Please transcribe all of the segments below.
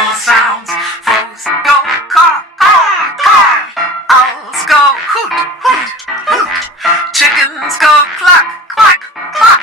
animal sounds. Foes go caw, caw, caw. Owls go hoot, hoot, hoot. Chickens go cluck, quack, quack.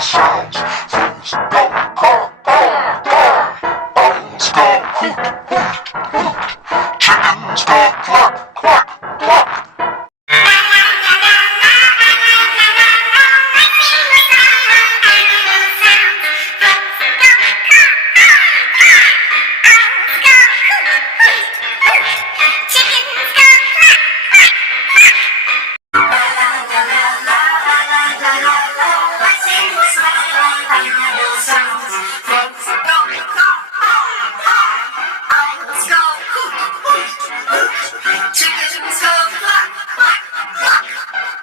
Sounds, go, caw, caw, caw. Owls go hoot.